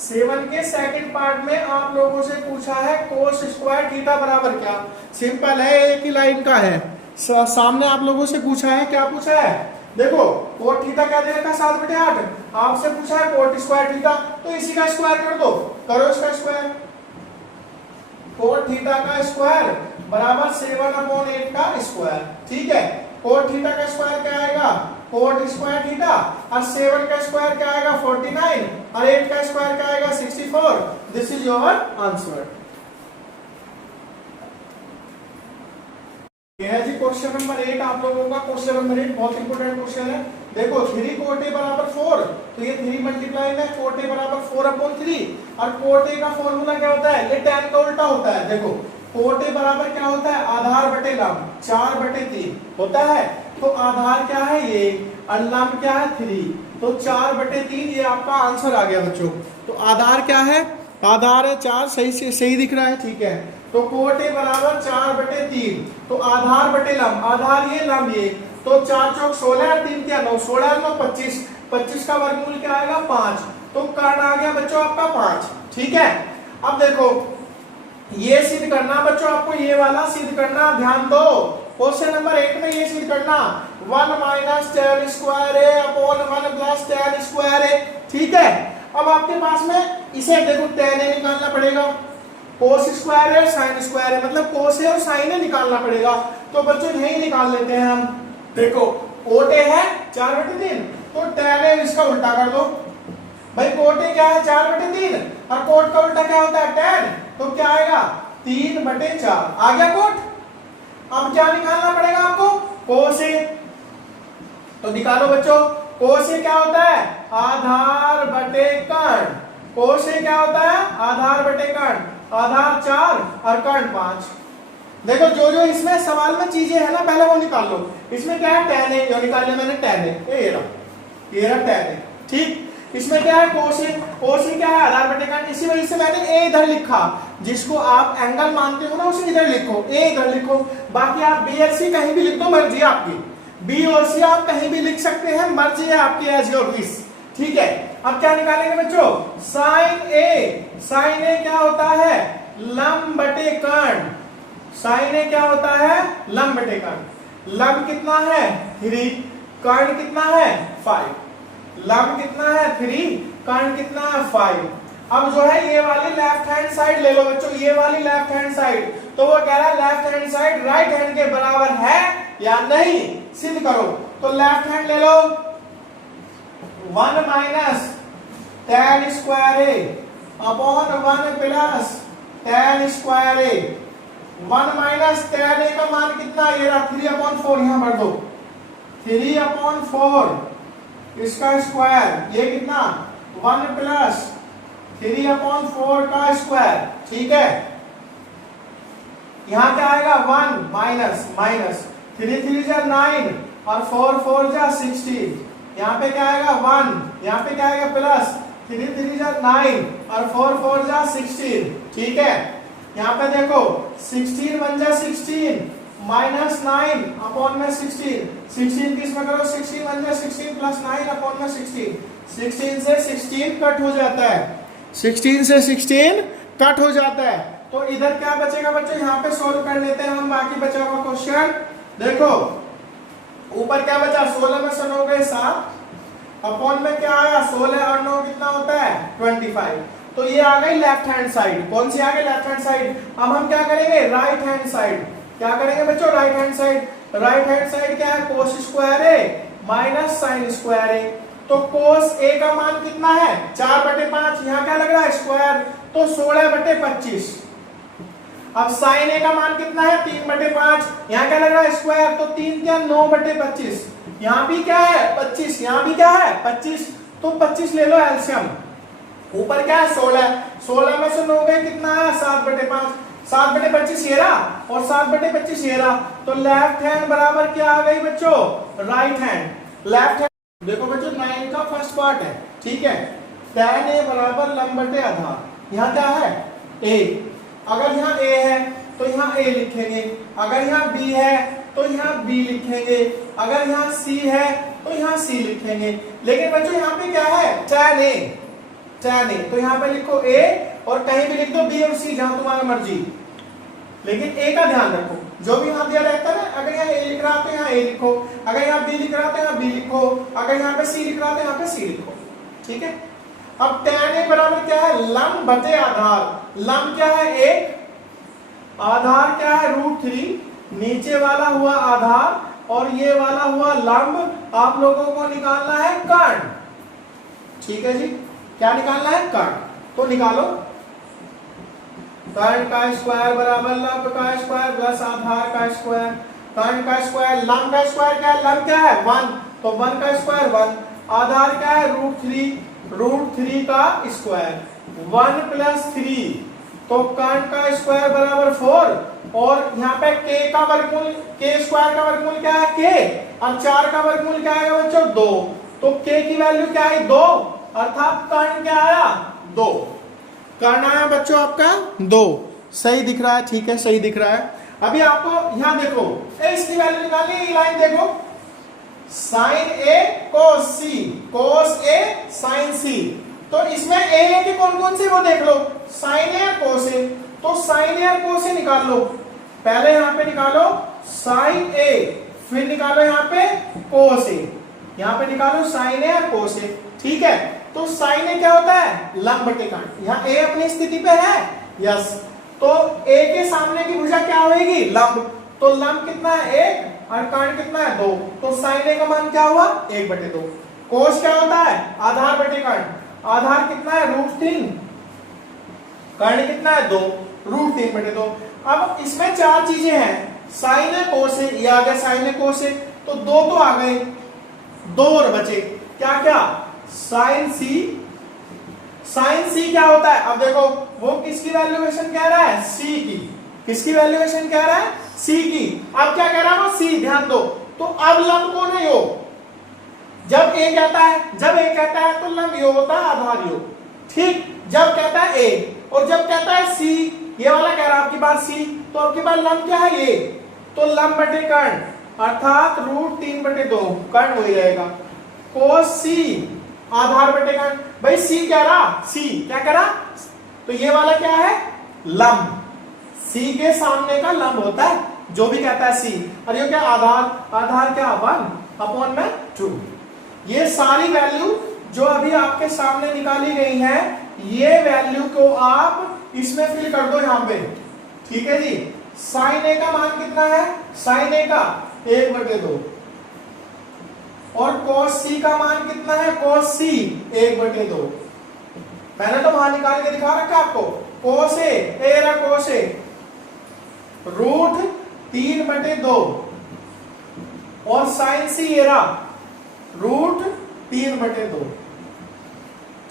7 के सेकंड पार्ट में आप लोगों से पूछा है कोस स्क्वायर थीटा बराबर क्या। सिंपल है, एक ही लाइन का है। सामने आप लोगों से पूछा है, क्या पूछा है देखो कोट थीटा क्या दे रखा है 7/8, आपसे पूछा है कोट स्क्वायर थीटा, तो इसी का स्क्वायर कर दो, करो इसका स्क्वायर। कोट थीटा का स्क्वायर बराबर 7/8 का स्क्वायर, ठीक है। कोट थीटा का स्क्वायर क्या आएगा कोट स्क्वायर थीटा, और 7 का स्क्वायर क्या आएगा 49, और 8 का स्क्वायर क्या आएगा 64। This is your answer. यह है जी क्वेश्चन नंबर 8 आप लोगों का। क्वेश्चन नंबर 8 बहुत इंपोर्टेंट क्वेश्चन है। देखो 3 कोट ए बराबर 4, तो ये 3 मल्टीप्लाई में कोट ए बराबर 4/3, और कोट ए का फॉर्मूला क्या होता है, ये tan का उल्टा होता है। देखो कोट ए बराबर क्या होता है आधार बटे लंब 4/3 होता है, तो आधार क्या है ये और लंब क्या है 3, तो 4/3 ये आपका आंसर आ गया बच्चों। तो आधार क्या है, आधार है 4, सही दिख रहा है, ठीक है। तो कोट ए बराबर 4/3, तो आधार बटे लंब, आधार ये लंब ये, तो 4 चौक 16 और 3 क्या 9, 16 और 9 25, 25 का वर्गमूल क्या आएगा 5, तो कर्ण आ गया बच्चों आपका 5, ठीक है। अब देखो ये सिद्ध करना बच्चों, आपको ये वाला सिद्ध करना, ध्यान दो क्वेश्चन नंबर 8 में ये सिद्ध करना 1 माइनस tan स्क्वायर ए अपॉन 1 प्लस tan स्क्वायर ए, ठीक है। अब आपके पास में इसे देखो tan ए निकालना पड़ेगा, कोस स्क्वायर है साइन स्क्वायर है, मतलब कोस है और साइन है निकालना पड़ेगा, तो बच्चों यही निकाल लेते हैं हम। देखो कोट ए है 4/3, तो tan है इसका उल्टा कर दो, भाई कोट ए क्या है 4/3, और कोट का उल्टा क्या होता है tan, तो क्या आएगा 3/4 आ गया कोट। अब क्या निकालना पड़ेगा आपको कोस ए, तो निकालो बच्चों। कोस ए क्या होता है आधार बटे कर्ण, कोस ए क्या होता है आधार बटे कर्ण, आधार 4 और कर्ण 5। देखो जो जो इसमें सवाल में चीजें है ना पहले वो निकाल लो। इसमें क्या है tan ए, जो निकाल लिया मैंने tan ए, ये रहा tan ए, ठीक। इसमें क्या है कोस ए, कोस ए क्या है आधार बटे कर्ण, इसी वजह से मैंने ए इधर लिखा, जिसको आप एंगल मानते हो ना उसे इधर लिखो, ए इधर लिखो, बाकी आप बी और सी कहीं भी लिख दो, मर्जी आपकी, बी और सी आप कहीं भी लिख सकते हैं, मर्जी है आपकी, एज योर विश, ठीक है। अब क्या निकालेंगे बच्चों साइन ए, साइन ए क्या होता है लंब बटे कर्ण, साइन ए क्या होता है लंब बटे कर्ण, लंब कितना है 3, कर्ण कितना है 5, लंब कितना है 3, कर्ण कितना है 5। अब जो है ये वाली लेफ्ट हैंड साइड ले लो बच्चों, ये वाली लेफ्ट हैंड साइड, तो वो कह रहा है left hand side right hand के बराबर है या नहीं, सिद्ध करो। तो लेफ्ट हैंड ले लो 1 माइनस tan स्क्वायर ए अपॉन 1 प्लस tan स्क्वायर ए, 1 माइनस tan ए का मान कितना ये रहा 3/4, यहां भर दो 3/4 इसका स्क्वायर, ये कितना 1 प्लस 3/4 का स्क्वायर, ठीक है। यहां क्या आएगा 1 माइनस माइनस 3 3 जा 9 और 4 4 जा 16, यहाँ पे क्या आएगा 1, यहाँ पे क्या आएगा प्लस 3 3 जा 9 और 4 4 जा 16, ठीक है। यहाँ पे देखो 16 1 जा 16 माइनस 9 अपॉन में 16, 16 किस में करो 16 1 जा 16 प्लस 9 अपॉन में 16, 16 से 16 कट हो जाता है, 16 से 16 कट हो जाता है, तो इधर क्या बचेगा बच्चों, यहाँ पे सोल्व कर लेते हैं हम बाकी बचा हुआ क्वेश्चन। देखो ऊपर क्या बचा 16 में से 9 गए 7, अपॉन में क्या आया 16 और 9 कितना होता है 25, तो ये आ गई लेफ्ट हैंड साइड। कौन सी आ गई लेफ्ट हैंड साइड। अब हम क्या करेंगे राइट हैंड साइड, क्या करेंगे बच्चों right hand side. Right hand side क्या है कोस स्क्वायर ए माइनस साइन स्क्वायर ए। तो कोस ए का मान कितना है 4/5, यहाँ क्या लग रहा है स्क्वायर, तो 16/25। अब साइन ए का मान कितना है 3/5, यहाँ क्या लग रहा है स्क्वायर, तो 3 क्या 9/25। यहाँ भी क्या है 25, यहाँ भी क्या है 25, तो 25 ले लो एलसीएम। ऊपर क्या है 16, 16 में से 9 गए कितना है 7/5, 7/25 ये रहा और 7/25 ये रहा। तो लेफ्ट हैंड बराबर क्या आ गई बच्चों, राइट हैंड। लेफ्ट हैंड देखो बच्चों 9 का फर्स्ट पार्ट है, ठीक है। tan a बराबर लंब बटे आधार। यहाँ क्या है a, अगर यहाँ a है तो यहाँ a लिखेंगे, अगर यहाँ b है तो यहाँ b लिखेंगे, अगर यहाँ c है तो यहाँ c लिखेंगे। लेकिन बच्चों यहाँ पे क्या है tan a, tan a, तो यहाँ पे लिखो a और कहीं भी लिख दो b और c, जहां तुम्हारा मर्जी। लेकिन a का ध्यान रखो, जो भी यहाँ दिया रहता है ना, अगर यहाँ a लिख रहा तो यहाँ a लिखो, अगर यहाँ b लिख रहा तो यहाँ b लिखो, अगर यहाँ पे c लिख रहा तो यहाँ पे c लिखो, ठीक है। अब tan a बराबर क्या है लंब बटे आधार। लंब क्या है 1, आधार क्या है √3, नीचे वाला हुआ आधार और ये वाला हुआ लंब। आप लोगों को निकालना है कर्ण, ठीक है जी। क्या निकालना है कर्ण, तो निकालो। कर्ण का स्क्वायर बराबर लंब का स्क्वायर प्लस आधार का स्क्वायर। कर्ण का स्क्वायर, लंब का स्क्वायर क्या है, लंब क्या है 1, तो 1 का स्क्वायर 1, आधार क्या है √3 का स्क्वायर 1 + 3, तो कर्ण का स्क्वायर बराबर 4 और यहाँ पे k का वर्गमूल, k स्क्वायर का वर्गमूल क्या है k, और 4 का वर्गमूल क्या आएगा बच्चों 2, तो k की वैल्यू क्या आई 2, अर्थात कर्ण क्या आया 2। कर्ण आया बच्चों आपका 2, सही दिख रहा है, ठीक है सही दिख रहा है। अभी आपको यहाँ देखो इसकी वैल्यू निकालनी है, ये लाइन देखो sin a cos c, cos a sin c, तो इसमें a के कौन कौन से वो देख लो, sin a और cos a, तो sin a और cos a निकाल लो। पहले यहाँ पे निकालो sin a, फिर निकालो यहाँ पे cos a, यहाँ पे निकालो sin a और cos a, ठीक है। तो sin a क्या होता है लंब बटे कर्ण, यहाँ a अपनी स्थिति पे है, यस, तो a के सामने की भुजा क्या होगी लंब, तो लंब कितना है 1 और कर्ण कितना है 2, तो sin a का मान क्या हुआ 1/2। कोस क्या होता है आधार बटे कर्ण, आधार कितना है √3, कर्ण कितना है 2, √3/2। अब इसमें 4 चीजें हैं, sin a cos a, ये आ गया sin a cos a, तो 2 तो आ गए, 2 और बचे क्या क्या sin c। sin c क्या होता है, अब देखो वो किसकी वैल्यूएशन कह रहा है c की, किसकी वैल्यूएशन कह रहा है c की। अब क्या कह रहा है वो c, ध्यान दो। तो अब लंब कौन है यो, जब a कहता है, जब a कहता है तो लंब यो होता है आधार यो, ठीक। जब कहता है a और जब कहता है c, ये वाला कह रहा है आपकी बात c, तो आपके पास लंब क्या है ये, तो लंब बटे कर्ण अर्थात √3/2 कर्ण हो जाएगा। cos c आधार बटे कर्ण, भाई c कह रहा, c क्या कह रहा, तो ये वाला क्या है लंब, c के सामने का लंब होता है जो भी कहता है c, और ये क्या आधार, आधार क्या 1/2। ये सारी वैल्यू जो अभी आपके सामने निकाली गई है, ये वैल्यू को आप इसमें फिल कर दो यहाँ पे, ठीक है जी। sin a का मान कितना है, sin a का 1/2 और cos c का मान कितना है, cos c 1/2। मैंने तो वहां निकाल के दिखा रखा आपको, cos a, cos a √3/2 और sin c ये रहा √3/2,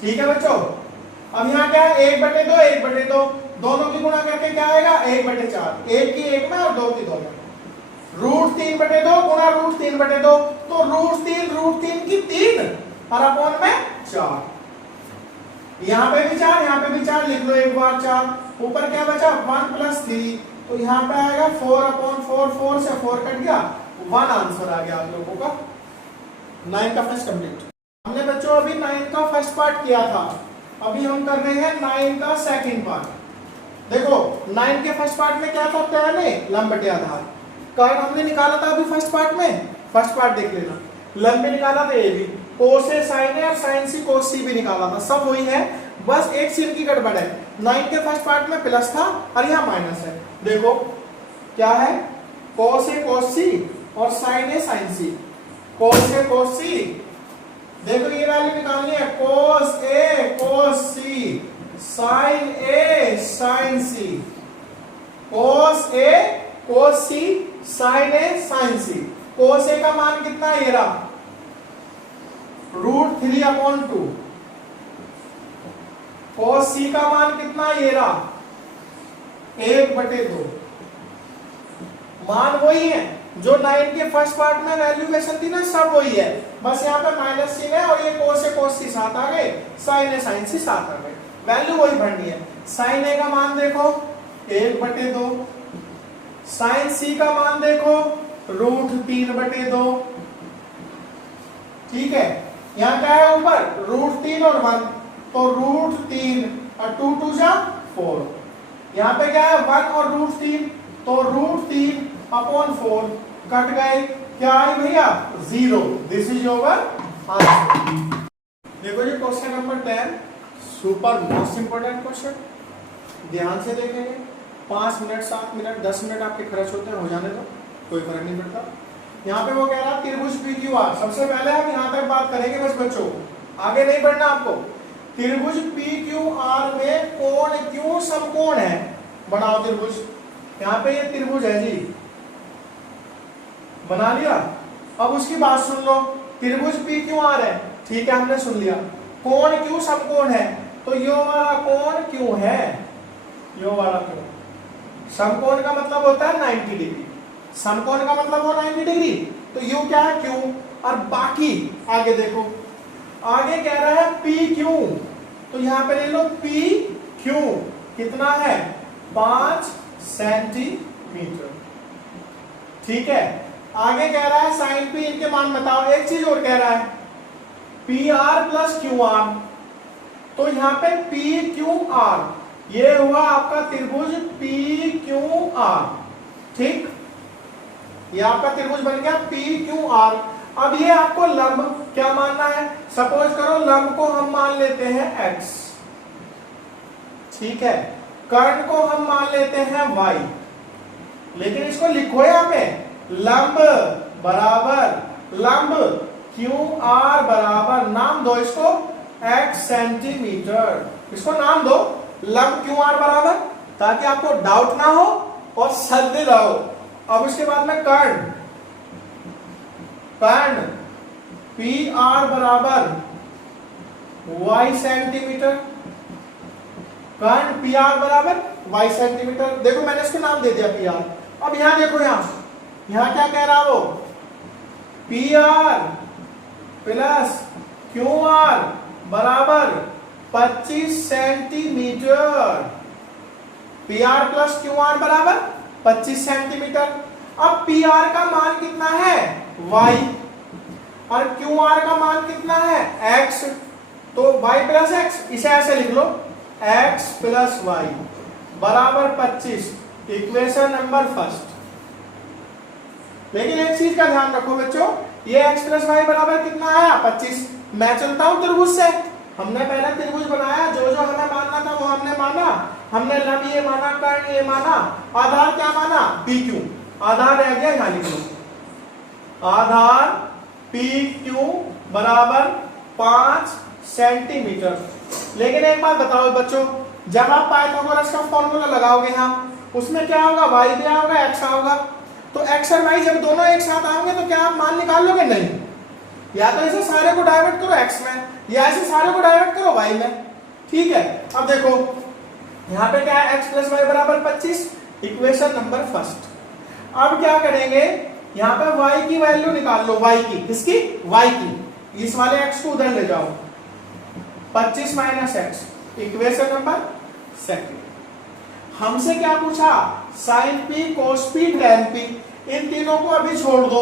ठीक है बच्चों। अब यहाँ क्या है 1/2 1/2, दोनों की गुणा करके क्या आएगा 1/4, 1 की 1 में और 2 की 2 में, √3/2 गुणा √3/2, तो √3 की 3 और अपॉन में 4, यहाँ पे भी 4 यहाँ पे भी 4, लिख लो एक बार 4, ऊपर क्या बचा 1 + 3, तो यहाँ पे आएगा 4/4, 4 से 4 कट गया, 1 आंसर आ गया आप लोगों का 9 का फर्स्ट कंप्लीट। हमने बच्चों अभी 9 का फर्स्ट पार्ट किया था, अभी हम कर रहे हैं 9 का सेकंड पार्ट। देखो 9 के फर्स्ट पार्ट में क्या था, पहले लंब बटे आधार, कर्ण हमने निकाला था अभी फर्स्ट पार्ट में, फर्स्ट पार्ट देख लेना, लंब भी निकाला था, ये भी cos a sin a और sin c cos c भी निकाला था, सब वही है, बस एक चिन्ह की गड़बड़ है। 9 के फर्स्ट पार्ट में प्लस था और यहाँ माइनस है, देखो क्या है cos a cos c और sin a sin c, cos A cos C, देखो ये वैल्यू निकालनी है, cos A cos C, sin A sin C, cos A cos C sin A sin C। cos A का मान कितना है, ये रहा √3/2। cos C का मान कितना है, ये रहा 1/2। मान वही है जो 9 के फर्स्ट पार्ट में वैल्यूएशन थी ना, सब वही है, बस यहाँ पे माइनस चिन्ह है और ये cos A cos C साथ आ गए, sin A sin C साथ आ गए, वैल्यू वही भरनी है। sin A का मान देखो 1/2, sin C का मान देखो √3/2। ठीक है, यहाँ क्या है ऊपर √3 और 1, तो √3 और 2 2 जा 4, यहाँ पे क्या है 1 और √3, तो √3/4 कट गए, क्या है भैया 0। This is your answer. देखो जी question number 10, super most important question, ध्यान से देखेंगे। 5 मिनट 7 मिनट 10 मिनट आपके खर्च होते हैं, हो जाने दो, कोई फर्क नहीं पड़ता। यहाँ पे वो कह रहा त्रिभुज PQR, सबसे पहले हम यहाँ तक बात करेंगे बस बच्चों, आगे नहीं बढ़ना आपको। त्रिभुज PQR में कोण क्यों समकोण है, बनाओ त्रिभुज। यहाँ पे ये त्रिभुज है जी, बना लिया। अब उसकी बात सुन लो, त्रिभुज PQR है, ठीक है हमने सुन लिया। कोण क्यों समकोण है, तो यो वाला कोण क्यों है, यो वाला कोण। समकोण का मतलब होता है 90 डिग्री, समकोण का मतलब हो 90 डिग्री, तो यू क्या है क्यों। और बाकी आगे देखो, आगे कह रहा है PQ, तो यहां पे ले लो PQ कितना है 5 सेंटीमीटर। ठीक है, आगे कह रहा है sin P, इनके मान बताओ। एक चीज और कह रहा है PR + QR, तो यहां पे PQR, ये हुआ आपका त्रिभुज PQR। ठीक, ये आपका त्रिभुज बन गया PQR। अब ये आपको लंब क्या मानना है, सपोज करो लंब को हम मान लेते हैं x, ठीक है, कर्ण को हम मान लेते हैं y, लेकिन इसको लिखो यहाँ पे लंब बराबर लंब QR बराबर, नाम दो इसको x सेंटीमीटर, इसको नाम दो लंब QR बराबर, ताकि आपको डाउट ना हो और सद्य रहो। अब उसके बाद में कर्ण, कर्ण PR बराबर y सेंटीमीटर, कर्ण PR बराबर y सेंटीमीटर। देखो मैंने इसको नाम दे दिया PR। अब यहां देखो, यहां क्या कह रहा वो, PR + QR बराबर 25 सेंटीमीटर, PR + QR बराबर 25 सेंटीमीटर। अब PR का मान कितना है y और QR का मान कितना है x, तो y + x, इसे ऐसे लिख लो x + y बराबर 25, इक्वेशन नंबर फर्स्ट। लेकिन एक चीज का ध्यान रखो बच्चों, ये x + y बराबर कितना आया 25। मैं चलता हूं त्रिभुज से, हमने पहले त्रिभुज बनाया, जो जो हमें मानना था वो हमने माना, हमने लंब ये माना, कर्ण ये माना, आधार क्या माना PQ, आधार रह गया यहां लिख लो, आधार PQ बराबर 5 सेंटीमीटर। लेकिन एक बात बताओ बच्चों, जब आप पाइथागोरस का फॉर्मूला लगाओगे यहां, उसमें क्या होगा y भी आओगे x आओगा, तो x और y जब दोनों एक साथ आएंगे तो क्या आप मान निकाल लोगे, नहीं, या तो इसे सारे को डाइवर्ट करो x में, या ऐसे सारे को डाइवर्ट करो y में। ठीक है, अब देखो यहाँ पे क्या है x + y बराबर 25, इक्वेशन नंबर फर्स्ट। अब क्या करेंगे, यहाँ पे y की वैल्यू निकाल लो, y की, किसकी y की, इस वाले x को उधर ले जाओ, 25 - x, इक्वेशन नंबर सेकंड। हमसे क्या पूछा, sin P cos P tan P, इन तीनों को अभी छोड़ दो,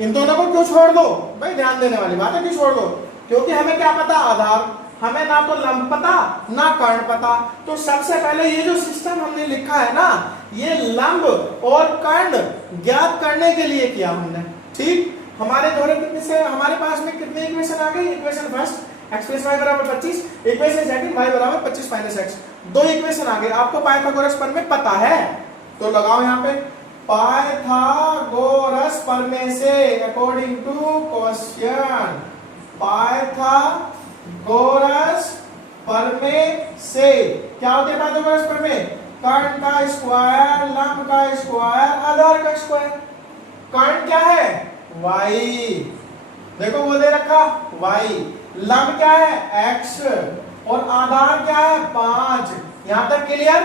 इन दोनों को क्यों छोड़ दो भाई, ध्यान देने वाली बात है, क्यों छोड़ दो, क्योंकि हमें क्या पता आधार, हमें ना तो लंब पता ना कर्ण पता। तो सबसे पहले ये जो सिस्टम हमने लिखा है ना, ये लंब और कर्ण ज्ञात करने के लिए किया हमने। ठीक, हमारे दोनों कितने से, हमारे पास में कितने इक्वेशन आ गई, इक्वेशन फर्स्ट x + y बराबर 25, इक्वेशन सेकंड y बराबर 25 - x, दो इक्वेशन आ गए। आपको पाइथागोरस प्रमेय में पता है, तो लगाओ यहाँ पे पाइथागोरस प्रमेय से, अकॉर्डिंग टू क्वेश्चन, पाइथागोरस प्रमेय से क्या होते हैं पाइथागोरस प्रमेय? कर्ण का स्क्वायर, लंब का स्क्वायर, आधार का स्क्वायर। कर्ण क्या है? y, देखो वो दे रखा y, लंब क्या है? x, और आधार क्या है? 5। यहां तक क्लियर?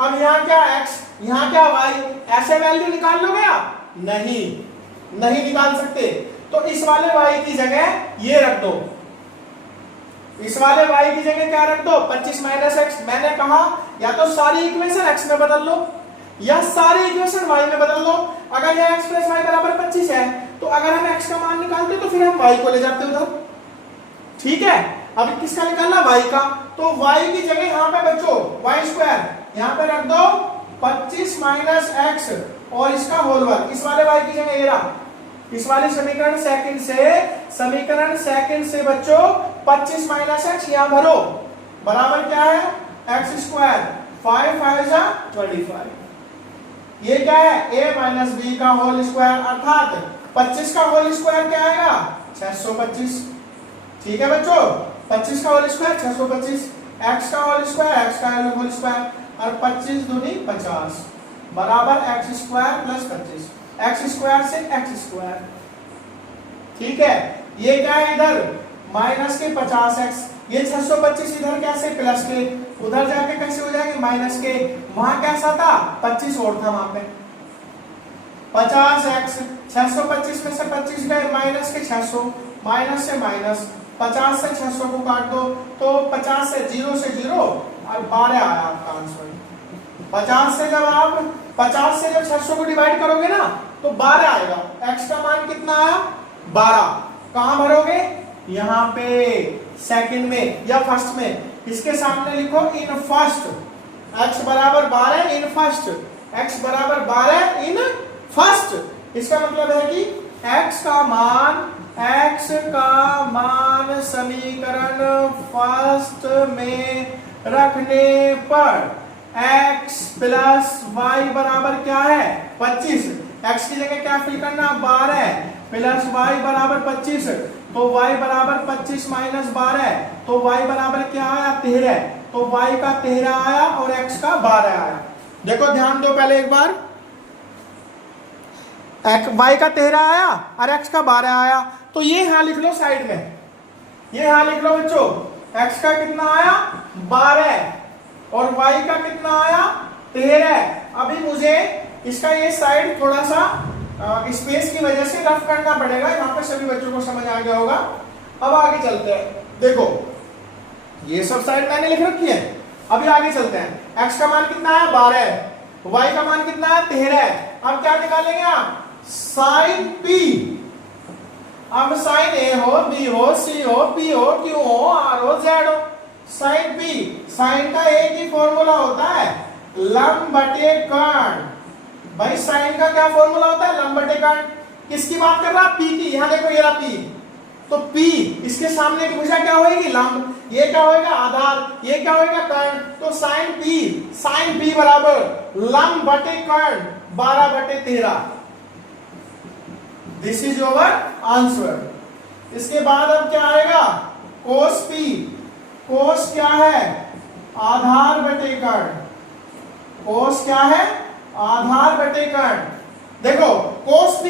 अब यहाँ क्या x, यहाँ क्या y, ऐसे वैल्यू निकाल लोगे आप? नहीं, नहीं निकाल सकते। तो इस वाले y की जगह ये रख दो, इस वाले y की जगह क्या रख दो? 25 माइनस एक्स। मैंने कहा या तो सारी इक्वेशन x में बदल लो या सारी इक्वेशन y में बदल लो। अगर यह x प्लस वाई बराबर 25 है तो अगर हम x का मान निकालते तो फिर हम y को ले जाते उधर, ठीक है। अब किसका निकालना? y का। तो y की जगह यहाँ पे बच्चों y स्क्वायर यहाँ पे रख दो 25 माइनस एक्स और इसका होल वर्ग। इस वाले y की जगह ये रहा, इस वाले समीकरण सेकंड से बच्चों 25 माइनस एक्स यहाँ भरो, बराबर क्या है? एक्स स्क्वायर, 5 5 जा 25। ये क्या है? a माइनस बी का होल स्क्वायर, अर्थात 25 का होल स्क्वायर क्या आएगा? 625। ठीक है बच्चों, 25 का होल स्क्वायर 625, x का होल स्क्वायर, x का होल स्क्वायर, और 25 दूनी 50 बराबर x square plus 25, x square से एक्स स्क्वायर। ठीक है, ये क्या है? इधर माइनस के 50x, ये 625 इधर कैसे? प्लस के, उधर जाके कैसे हो जाएंगे? माइनस के। वहां कैसा था? 25 और था वहां पे। 50x, 625 में से 25 गए, माइनस के 600, माइनस से माइनस, 50 से 600 को काट दो तो 50 से 0 से 0 और 12 आया आपका आंसर। 50 से जब 600 को डिवाइड करोगे ना तो 12 आएगा। x का मान कितना आया? 12। कहां भरोगे? यहाँ पे सेकंड में या फर्स्ट में। इसके सामने लिखो इन फर्स्ट, x बराबर 12 इन फर्स्ट, x बराबर 12 इन फर्स्ट। इसका मतलब है कि x का मान समीकरण फर्स्ट में रखने पर x प्लस वाई बराबर क्या है? 25। x की जगह क्या फिल करना? 12 प्लस वाई बराबर 25, तो y बराबर 25 माइनस 12, तो y बराबर क्या आया? 13। तो y का 13 आया और x का 12 आया। देखो ध्यान दो पहले एक बार, y का 13 आया और x का 12 आया। तो ये यहां लिख लो साइड में, ये यहां लिख लो बच्चों, x का कितना आया? 12 और y का कितना आया? 13। अभी मुझे इसका ये साइड थोड़ा सा स्पेस की वजह से रफ करना पड़ेगा, यहाँ पे सभी बच्चों को समझ आ गया होगा। अब आगे चलते हैं, देखो ये सब साइड मैंने लिख रखी है। अभी आगे चलते हैं, x का मान कितना है? 12, y का मान कितना है? 13। अब क्या निकालेंगे आप? Sine p। अब साइन a हो, b हो, c हो, p हो, q हो, r हो, z हो। साइन p, साइन का एक ही फॉर्मूला होता है, लंब बटे कर्ण। भाई साइन का क्या फॉर्मूला होता है? लंब बटे कर्ण। किसकी बात कर रहा? p की। यहां देखो ये रहा p, तो p इसके सामने की भुजा क्या होगी? लंब। ये क्या होगा? आधार। ये क्या होगा? कर्ण। तो साइन p बराबर लंब बटे कर्ण 12 बटे 13। This is your answer. इसके बाद अब क्या आएगा? कोस p। कोस क्या है? आधार बटे कर्ण। कोस क्या है? आधार बटे कर्ण। देखो कोस p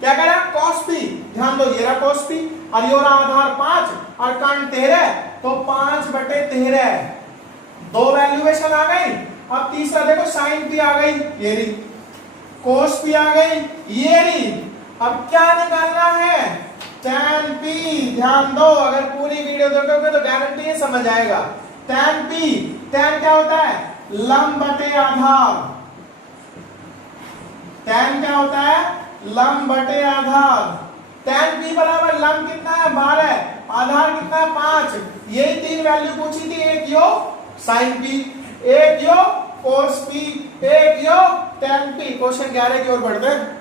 क्या कह रहा है? Cos p। ध्यान दो, ये रहा कोस p और ये रहा आधार 5 और कर्ण 13, तो 5 बटे 13। दो वैल्यूएशन आ गई। अब तीसरा देखो साइन p आ गई, ये रही, कोस p आ गई, ये रही। अब क्या निकालना है? tan p। ध्यान दो, अगर पूरी वीडियो देखोगे तो गारंटी है समझ आएगा। tan p, tan क्या होता है? लंब बटे आधार। tan क्या होता है? लंब बटे आधार। tan p बराबर लंब कितना है? 12, आधार कितना है? 5। यही तीन वैल्यू पूछी थी, एक यो साइन p, एक यो कोस p, एक यो tan p। क्वेश्चन 11 की ओर बढ़ते हैं।